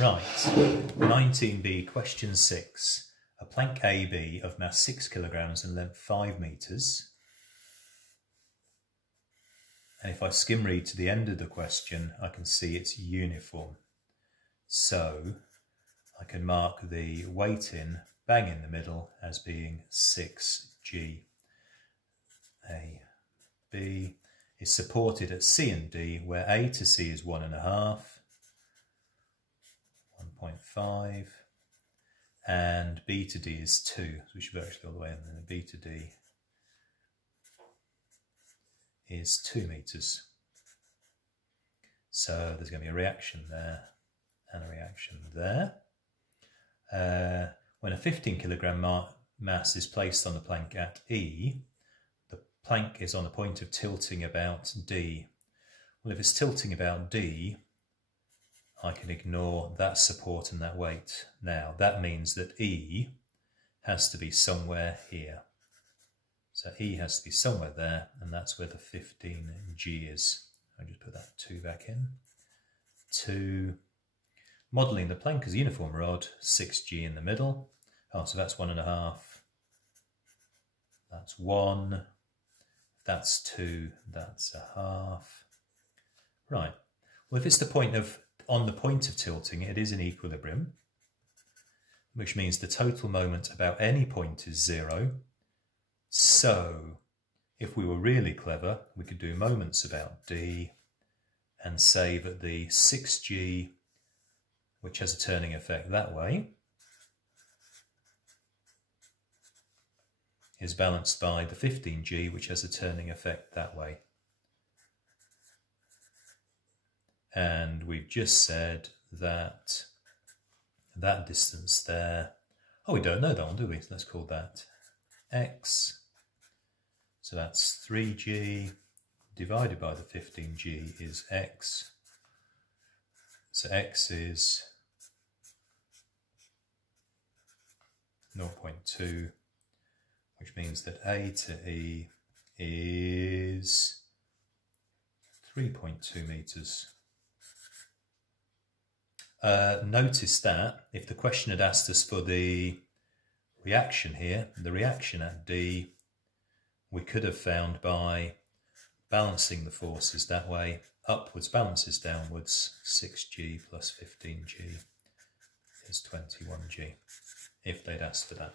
Right, 19b, question 6. A plank AB of mass 6 kilograms and length 5 meters. And if I skim read to the end of the question, I can see it's uniform. So I can mark the weight in, bang in the middle, as being 6g. A, B is supported at C and D, where A to C is 1.5, 1.5, and B to D is 2, which is virtually all the way, and then B to D is 2 meters. So there's going to be a reaction there and a reaction there. When a 15 kilogram mass is placed on the plank at E, the plank is on a point of tilting about D. Well, if it's tilting about D, I can ignore that support and that weight. Now, that means that E has to be somewhere here. So E has to be somewhere there, and that's where the 15g is. I'll just put that 2 back in. 2. Modelling the plank as a uniform rod, 6g in the middle. Oh, so that's 1.5. That's 1. That's 2. That's a half. Right. Well, if it's the point of, on the point of tilting, it is in equilibrium, which means the total moment about any point is 0. So, if we were really clever, we could do moments about D and say that the 6g, which has a turning effect that way, is balanced by the 15g, which has a turning effect that way. And we've just said that that distance there, oh, we don't know that one, do we? Let's call that x. So that's 3g divided by the 15g is x. So x is 0.2, which means that A to E is 3.2 meters. Notice that if the question had asked us for the reaction here, the reaction at D, we could have found by balancing the forces that way. Upwards balances downwards. 6g plus 15g is 21g, if they'd asked for that.